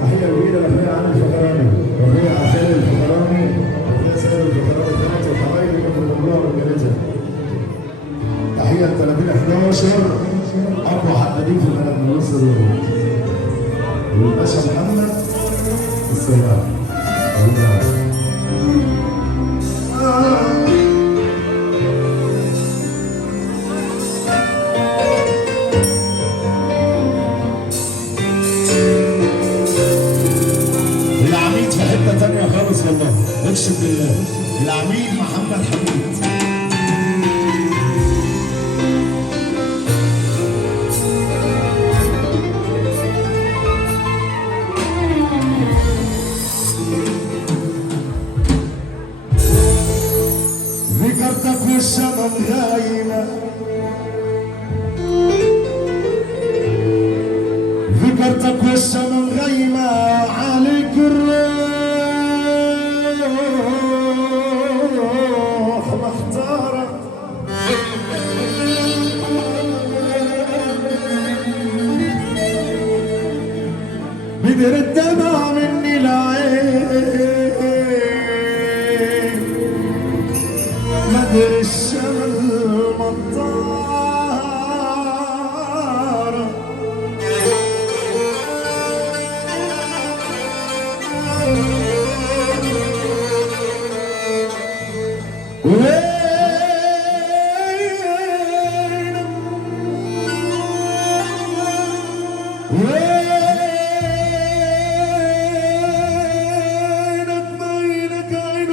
تحية كبيرة لأخويا علي الفخراني وأخويا عشان الفخراني وأخويا سيد الفخراني كمان وحبايبي من الموضوع والجنازة. تحية 3011 أقوى حدادين في البلد من مصر والباشا محمد السيار. العميد في حتة تانية خالص والله، اقسم بالله. العميد محمد حميد. ذكرتك والشمس غايمة، ذكرتك والشمس غايمة عليك الروح محتارة. بدر الدمع مني العين، مدر الشمس مطارة. وينك بينك عين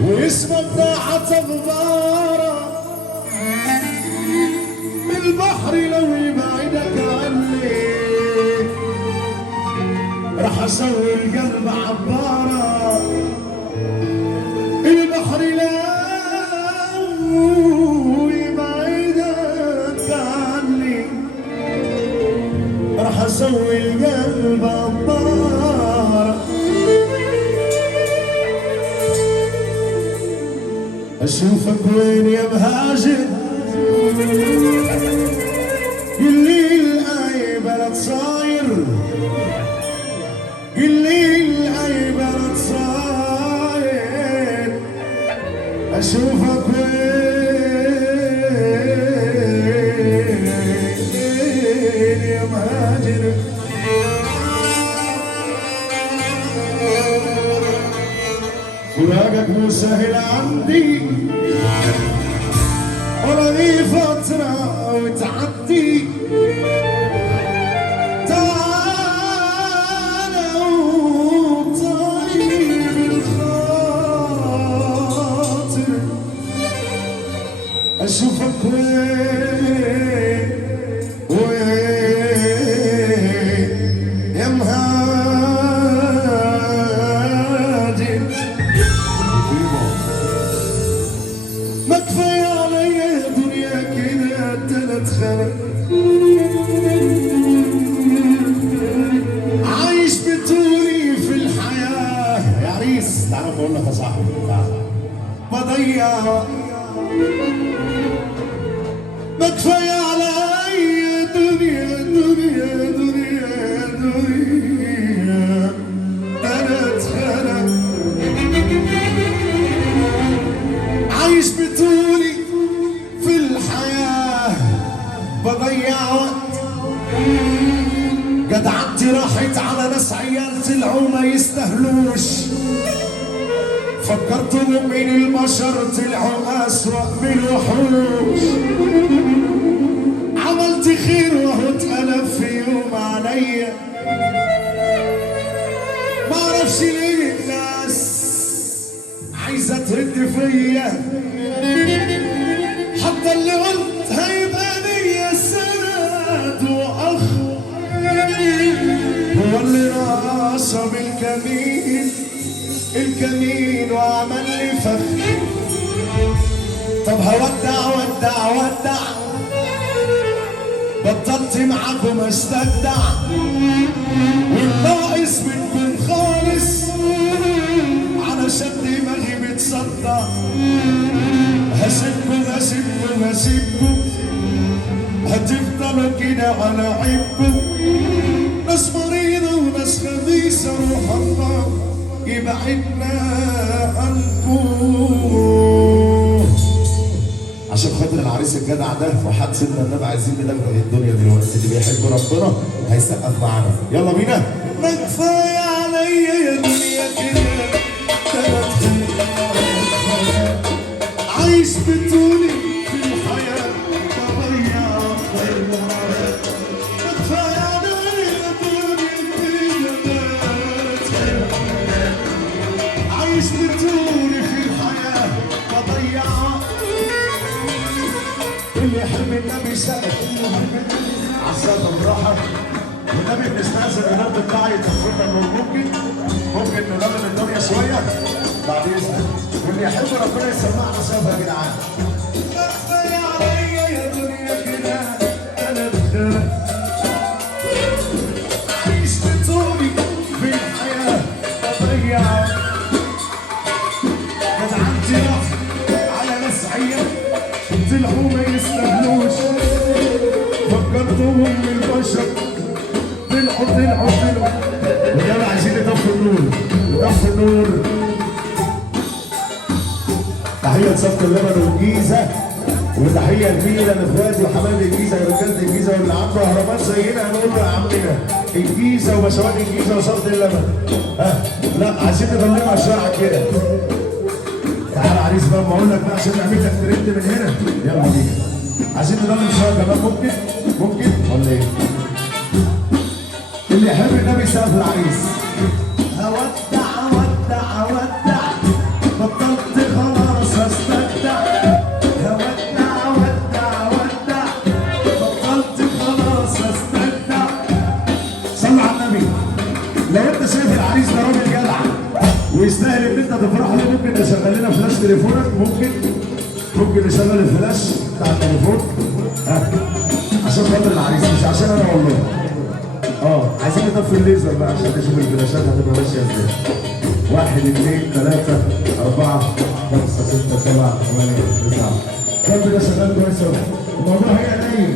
واسمك ضاعت غبارة من البحر لو يبعدك عني راح اسوي القلب عبارة. البحر لو يبعدك عني راح اسوي القلب عبارة. اشوفك وين يا مهاجر، قلي اي بلد صاير، قلي اي بلد صاير. اشوفك وين يا مهاجر. فراقك مو سهل عندي ولا لي فترة وتعدي. تعال وطيب الخاطر. أشوفك وين وين يا مهاجر. ما كفاية علي يا دنيا كده تلات خلق، عايش بطولي في الحياة يا عريس. تعال بقول لك يا صاحبي، بضيع ما كفاية علي دنيا دنيا دنيا دنيا تلات خلق، عايش بطولي في الحياة بضيع وقت. جدعنتي راحت على ناس عيال طلعوا ما يستاهلوش، فكرتهم من البشر طلعوا أسوأ من الوحوش. عملت خير وهو اتقلب في يوم عليا، معرفش ليه الناس عايزة ترد فيا. حتى اللي قلت هيبقى ليا سند وأخ هو اللي نصب الكمين وعمل لي فخ. طب هودع ودع ودع، بطلت معاكم استجدع والناقص منكم خالص علشان دماغي بتصدع. هسيبكم هسيبكم هسيبكم هتفضل كده على عبه، ناس مريضة وناس خبيثة روح الله يبعدنا عنكم. عشان خاطر العريس الجدع ده وحد سيدنا النبي عايزين ندغدغ الدنيا دلوقتي، اللي بيحب ربنا هيسقف معانا. يلا بينا. ما كفايه عليا يا دنيا كده، عايش بطولي في الحياه بضيع خيرات. ما كفايه عليا يا دنيا كده، عايش بطولي في الحياه بضيع. اللي يحب النبي سقف عالسقف الراحه، والنبي بنستاذن النبي بتاعي تفوتنا لو ممكن نلمم الدنيا شويه بعد اذنك. واللي يحب ربنا يسمعنا سقف يا جدعان. كفايه عليا يا دنيا كده انا بخير، عايش بطولي في الحياه بضيع. جدعنتي راح على ناس عيال طلعوا ما يستاهلوش، فكرتهم من البشر طلعوا وده عايزين يطفوا النور، يطفوا النور. تحية لصفة اللبن والجيزة، وتحية كبيرة لاخواتي وحبايبي الجيزة ورجالة الجيزة واللي عنده اهرامات زينا هنقول له يا عمنا الجيزة وبشوات الجيزة وصفة اللبن. لا عايزين نضلمها شارع كده. تعالى عريس بقى، ما اقول لك بقى عشان نعمل لك ترند من هنا. يلا بينا. عايزين نضلم شويه كمان، ممكن ولا ايه؟ اللي يحب النبي سقف العريس. هودع بطلت خلاص استجدع. هودع بطلت خلاص استجدع. صلوا على النبي. لو انت شايف العريس ده راجل جدع ويستاهل ان انت تفرح له، ممكن نشغل لنا فلاش تليفونك. ممكن نشغل الفلاش بتاع التليفون عشان خاطر العريس، مش عشان انا والله. عايزين نطفي الليزر بقى عشان نشوف الفلاشات هتبقى ماشيه ازاي. 1 2 3 4 5 6 7 8 9. الكلب ده شغال كويس قوي. الموضوع هي نايم.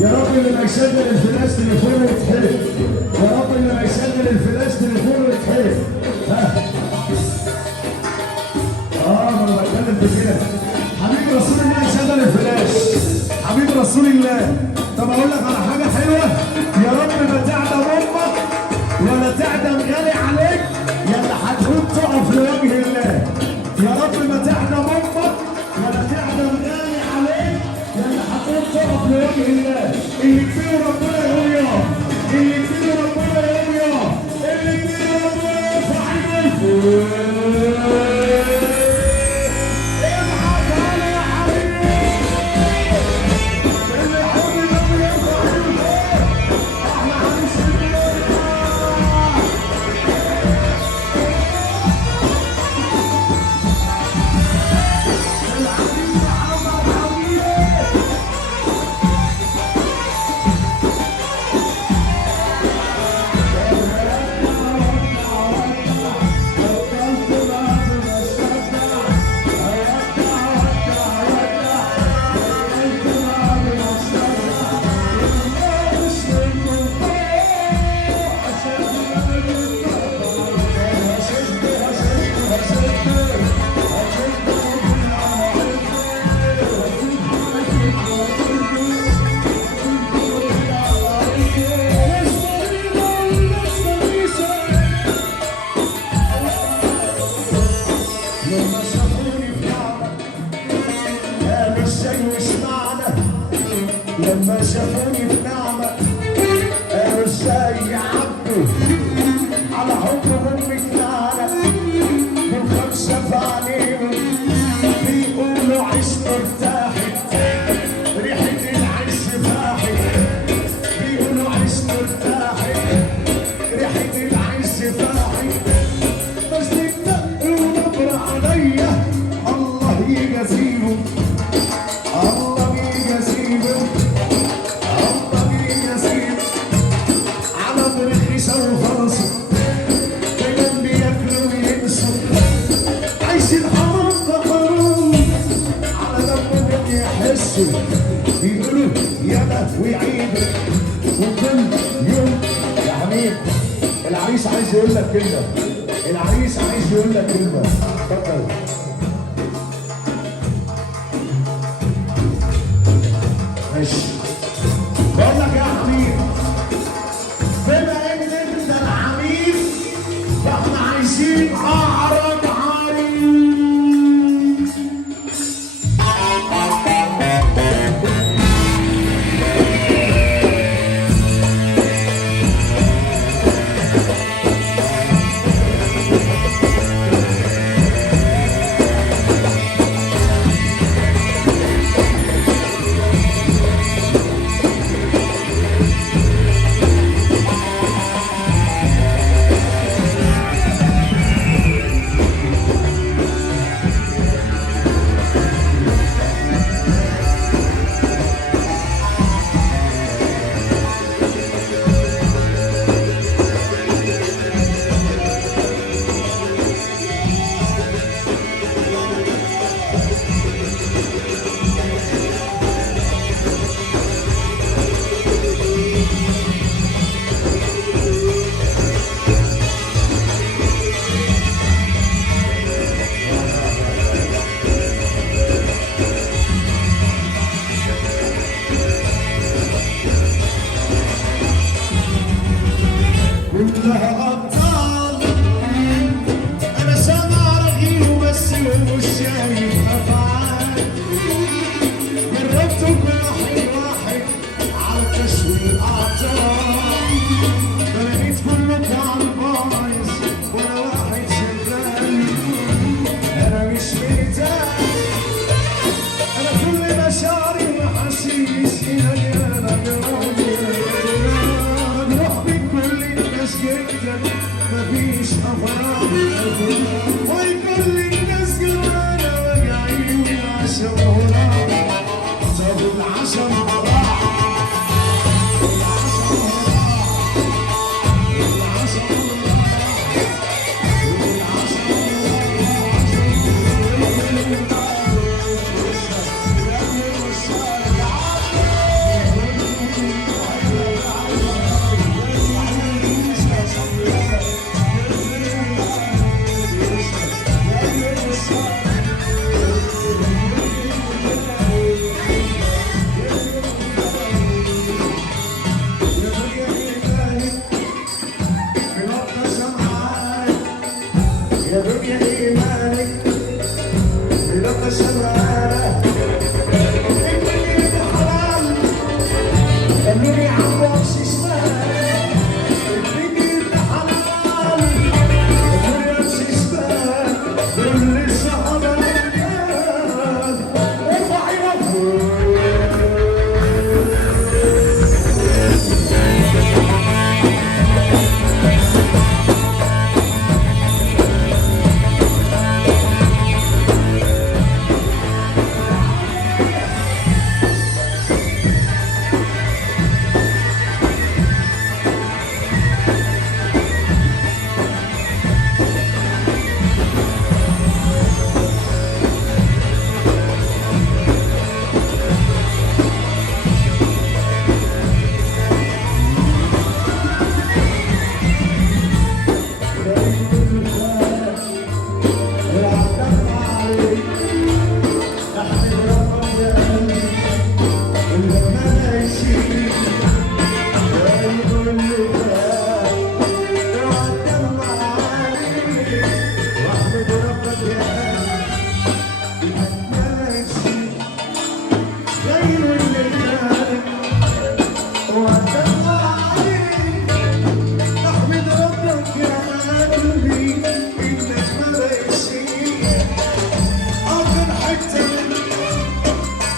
يا رب اللي ما يشغل الفلاش تليفونه يتحرق. يا رب اللي ما يشغل الفلاش تليفونه يتحرق. ما انا بتكلم في كده. حبيب رسول الله يشغل الفلاش. حبيب رسول الله. طب اقول لك على حاجه حلوه، يا رب ما تعدم امك ولا تعدم غالي عليك يا اللي هتقوم تقف لوجه الله. يا رب ما تعدم امك ولا تعدم غالي عليك يا اللي هتقوم تقف لوجه الله. اللي كبير ربنا يقول يا، اللي كبير ربنا يقول يا، اللي كبير ربنا يرفع ايده. لما شافوني بنعمة قالوا ازاي يعبوا على حب امك نعمة. من 5 في عينيهم بيقولوا عيش مرتاحت، ريحة العيش فاحت. بيقولوا عيش مرتاحت، ريحة العيش فاحت. بس تنقوا نبر عليا الله يجازيهم، الله يجازيهم. يلا ويعيدوا وكل يوم يا حبيبي. العريس عايز يقول لك كلمه، العريس عايز يقول لك كلمه، اتفضل. ماشي. بقول لك يا حبيبي، بما ان انت العريس فاحنا عايزين اعرض عريس. كلها أبطال، أنا سامع رغيف بس مش شايف أفعال. جربتوا كل واحد على تشويه الأعطال، بلاقيت كله كان بايظ ولا واحد شغال. أنا مش مرتاح، أنا كل مشاعري وأحاسيسي مليانة جدا، مفيش أفراح وكل الناس جوانا وجعي والعشم وراح. طب العشم راح، يا دنيا إيمانك بلقى شمعانة. الدنيا بحلال خلوني عم وامشي شمال. الدنيا بحلال خلوني امشي شمال. كل شهر ارفعي مفروض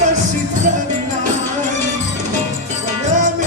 بس تخلي العالم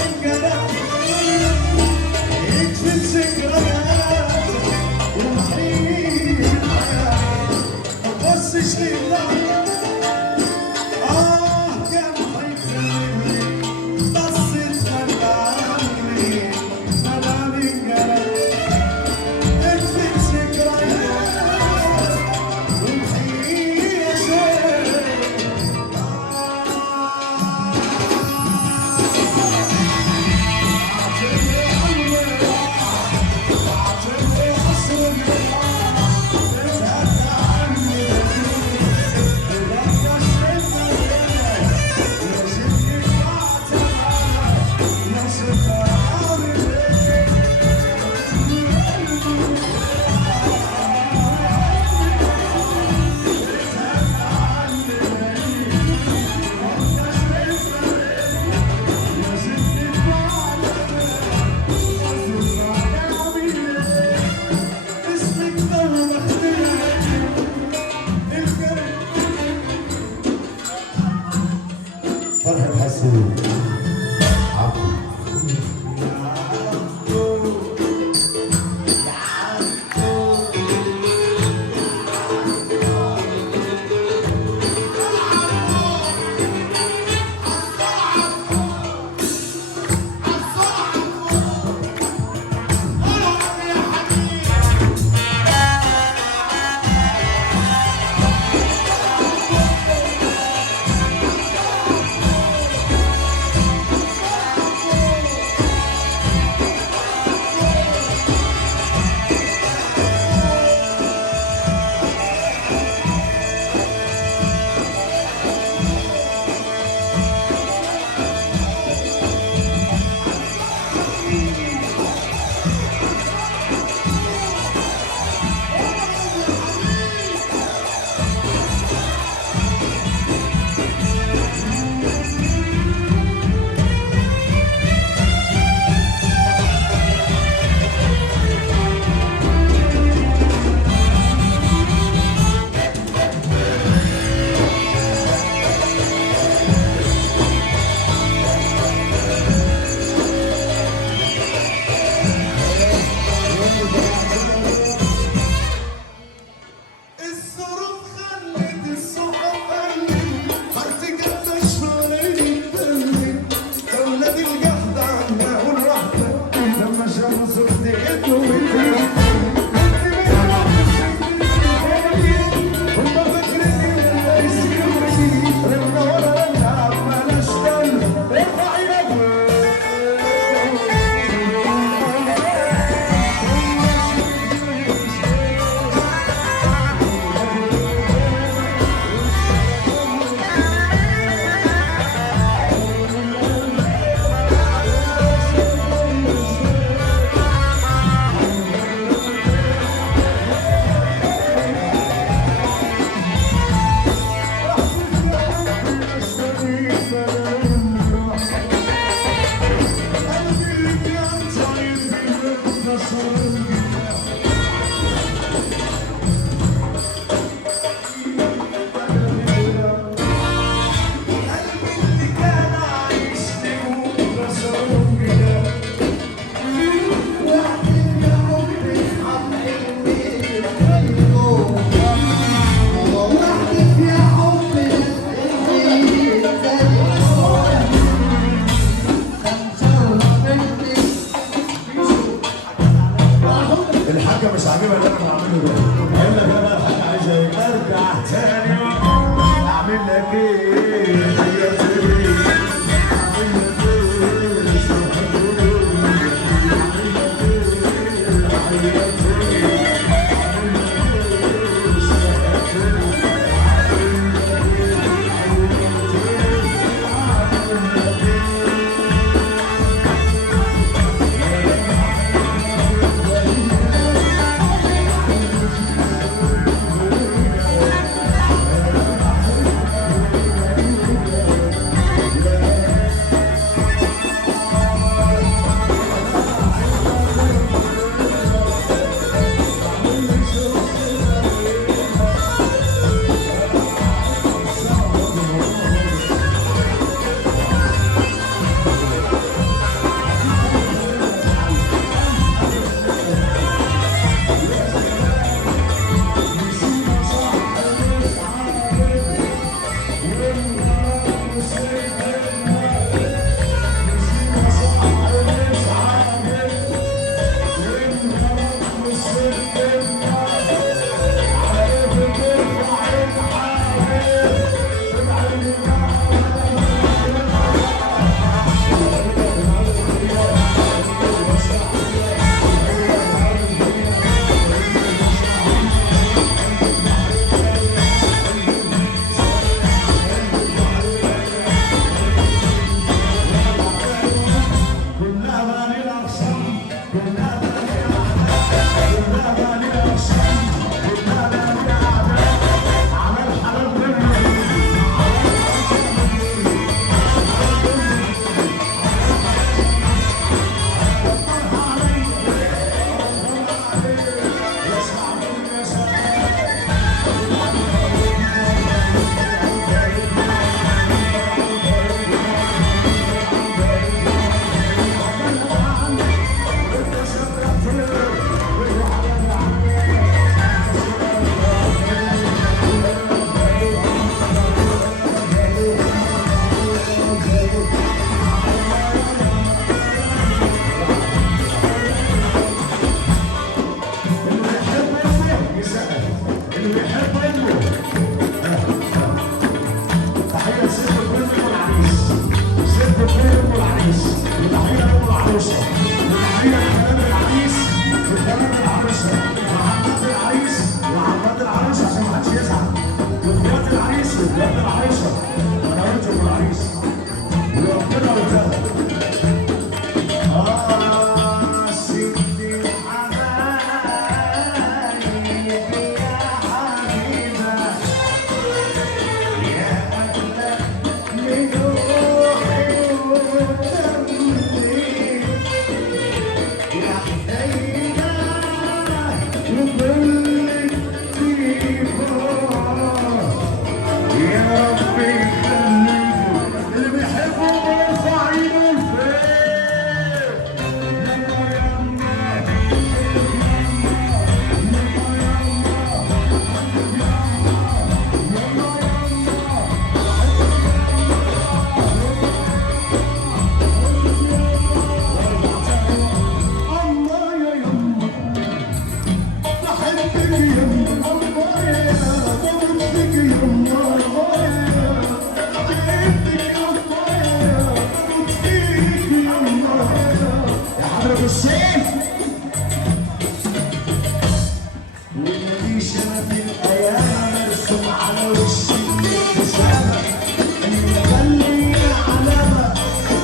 اضرب السيف والنبيش انا في الايام ارسم على وشي ابتسامه اللي خلي علامه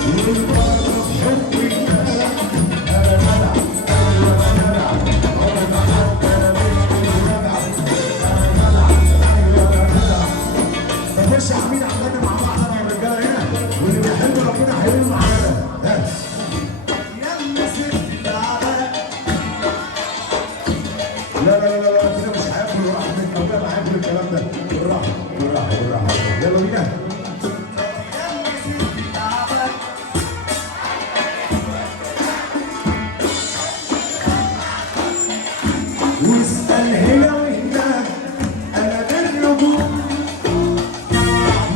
والبرد بحبي انا جدع انا جدع عمر ما حد مني جدع انا جدع ايوه انا جدع. نخش عاملين عندنا مع بعض انا والرجاله هنا واللي بيحب ربنا هيقول معانا. لا لا لا لا كده مش هاكل وراح من كده معاك الكلام ده بالراحه بالراحه بالراحه يلا بينا. واسال هنا وهناك انا بالنجوم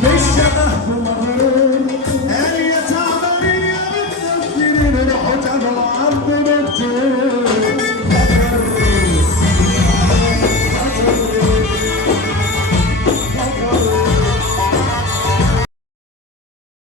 مش شبه مغرور قال يا تعبانين يا بتفكرين روحك انا العبد بكتير